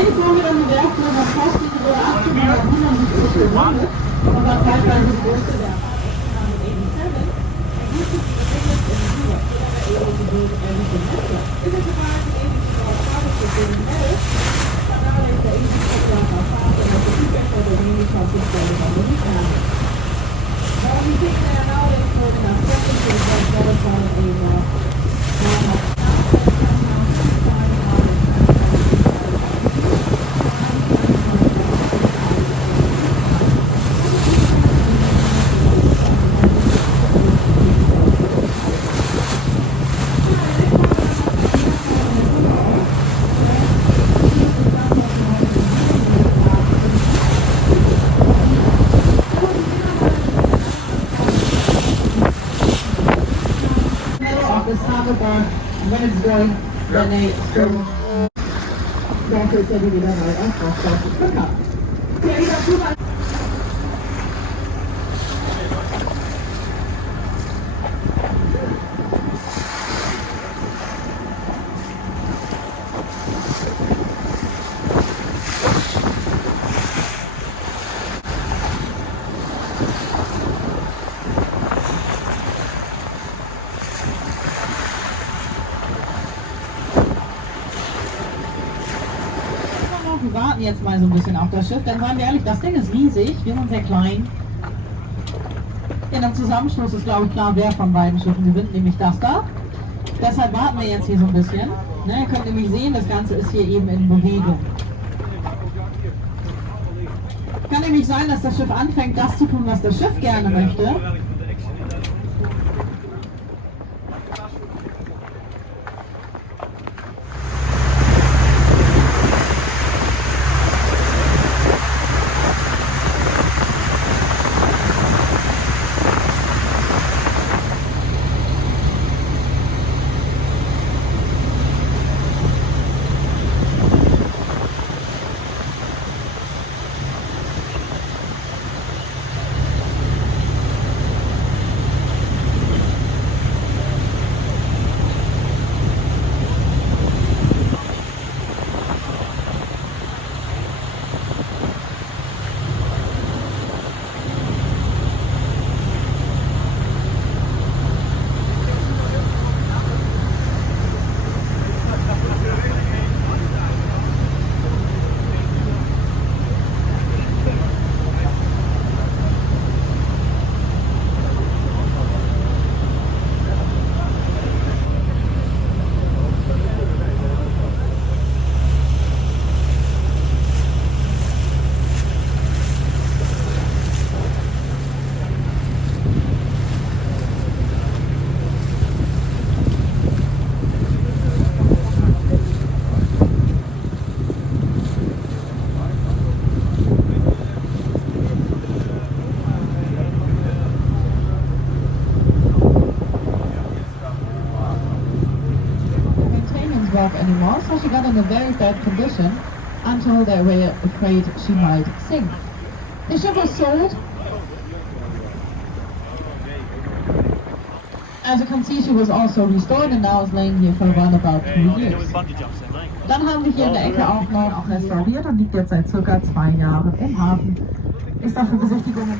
Links haben wir dann die Werktour nach Kosten wurde 1877 gegründet und war zeitweise die größte Werft. When it's going, then they start rockets every day out. Wir warten jetzt mal so ein bisschen auf das Schiff, denn seien wir ehrlich, das Ding ist riesig, wir sind sehr klein. In einem Zusammenschluss ist, glaube ich, klar, wer von beiden Schiffen gewinnt, nämlich das da. Deshalb warten wir jetzt hier so ein bisschen. Ne, ihr könnt nämlich sehen, das Ganze ist hier eben in Bewegung. Kann nämlich sein, dass das Schiff anfängt, das zu tun, was das Schiff gerne möchte. Anymore, so she got in a very bad condition until they were afraid she might sink. The ship was sold. As you can see, she was also restored and now is laying here for around about 2 years. Dann haben wir hier in der Ecke auch noch restauriert und liegt jetzt seit circa 2 Jahren im Hafen. Ist auch für Besichtigungen